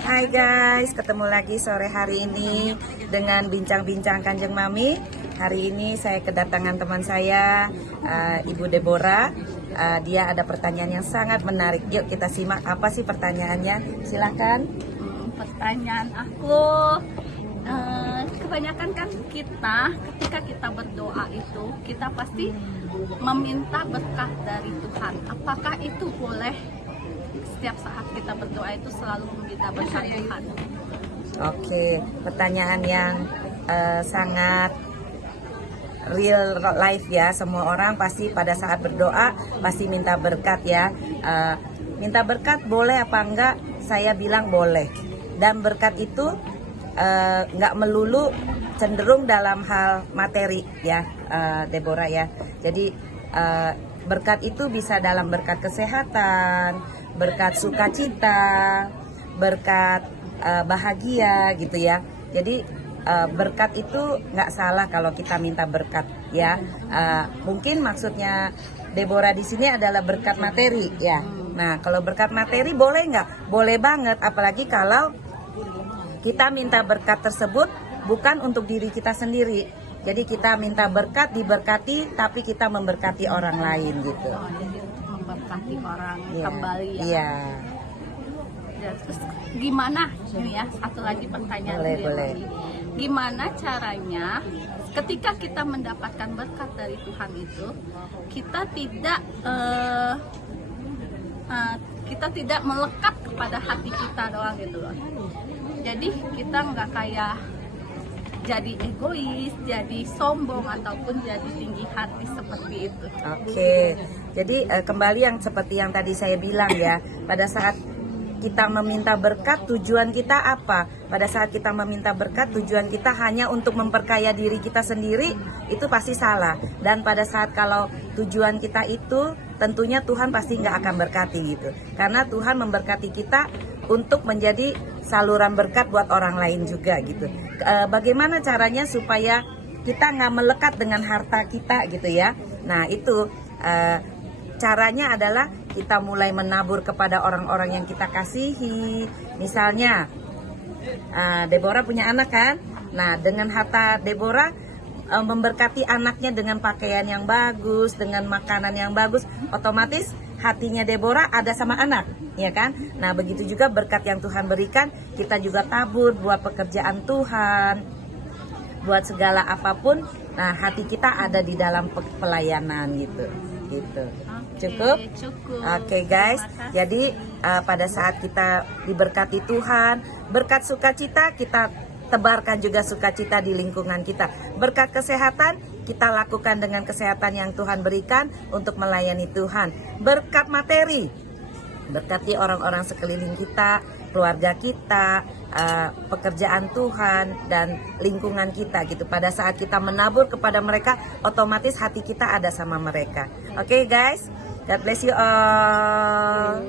Hai guys, ketemu lagi sore hari ini dengan Bincang-Bincang Kanjeng Mami. Hari ini saya kedatangan teman saya, Ibu Deborah. Dia ada pertanyaan yang sangat menarik. Yuk kita simak apa sih pertanyaannya. Silakan. Pertanyaan aku, kebanyakan kan kita ketika kita berdoa itu kita pasti meminta berkat dari Tuhan. Apakah itu boleh? Setiap saat kita berdoa itu selalu meminta berkat Tuhan. Oke, pertanyaan yang sangat real life ya. Semua orang pasti pada saat berdoa pasti minta berkat ya. Minta berkat boleh apa enggak? Saya bilang boleh. Dan berkat itu nggak melulu cenderung dalam hal materi ya, Deborah ya. Jadi berkat itu bisa dalam berkat kesehatan, berkat sukacita, berkat bahagia gitu ya. Jadi berkat itu nggak salah kalau kita minta berkat ya. Mungkin maksudnya Deborah di sini adalah berkat materi ya. Nah kalau berkat materi boleh nggak? Boleh banget, apalagi kalau kita minta berkat tersebut bukan untuk diri kita sendiri. Jadi kita minta berkat, diberkati, tapi kita memberkati orang lain gitu. Jadi memberkati orang Ya, kembali ya. iya. Ya, terus gimana ini ya, satu lagi pertanyaan Boleh, dia boleh. lagi. Gimana caranya ketika kita mendapatkan berkat dari Tuhan itu kita tidak melekat kepada hati kita doang gitu loh. Jadi kita nggak kayak jadi egois, jadi sombong ataupun jadi tinggi hati seperti itu. Oke, jadi kembali yang seperti yang tadi saya bilang ya, pada saat kita meminta berkat, tujuan kita apa? Pada saat kita meminta berkat, tujuan kita hanya untuk memperkaya diri kita sendiri, itu pasti salah. Dan pada saat kalau tujuan kita itu, tentunya Tuhan pasti nggak akan berkati gitu. Karena Tuhan memberkati kita untuk menjadi saluran berkat buat orang lain juga gitu. Bagaimana caranya supaya kita nggak melekat dengan harta kita gitu ya? Nah itu caranya adalah kita mulai menabur kepada orang-orang yang kita kasihi. Misalnya Deborah punya anak kan? Nah dengan harta Deborah memberkati anaknya dengan pakaian yang bagus, dengan makanan yang bagus, otomatis hatinya Deborah ada sama anak, ya kan? Nah begitu juga berkat yang Tuhan berikan, kita juga tabur buat pekerjaan Tuhan, buat segala apapun. Nah hati kita ada di dalam pelayanan gitu. Cukup? Oke guys, jadi pada saat kita diberkati Tuhan, berkat sukacita kita tebarkan juga sukacita di lingkungan kita. Berkat kesehatan kita lakukan dengan kesehatan yang Tuhan berikan untuk melayani Tuhan. Berkat materi, berkati orang-orang sekeliling kita, keluarga kita, pekerjaan Tuhan dan lingkungan kita gitu. Pada saat kita menabur kepada mereka, otomatis hati kita ada sama mereka. Oke guys, God bless you all.